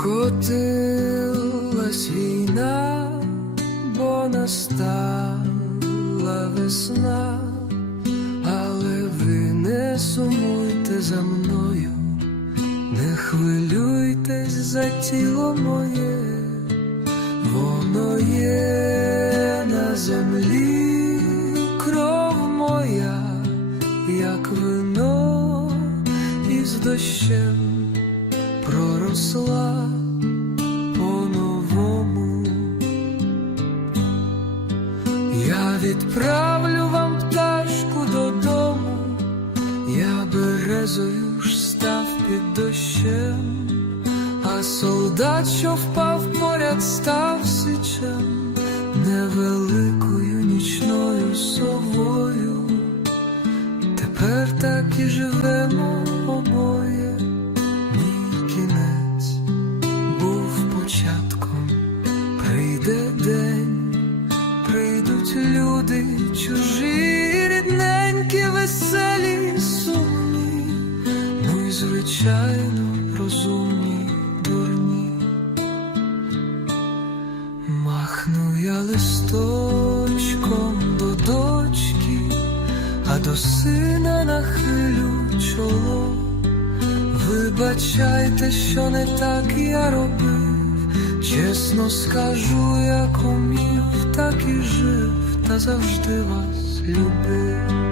Скотилась війна, бо настала весна, але ви не сумуйте за мною, не хвилюйтесь за тіло моє, воно є на землі, кров моя, як вино із дощем проросла відправлю вам пташку додому, я березою ж став під дощем, а солдат, що впав поряд, став сичем, невеликою нічною совою. Тепер так і живемо обоє. Мій кінець був початком, прийде прийдуть люди, чужі, рідненькі, веселі, сумні, ну й звичайно розумні, дурні. Махну я листочком до дочки, а до сина нахилю чоло. Вибачайте, що не так я робив, чесно скажу, як умів, так і жив, та завжди вас любив.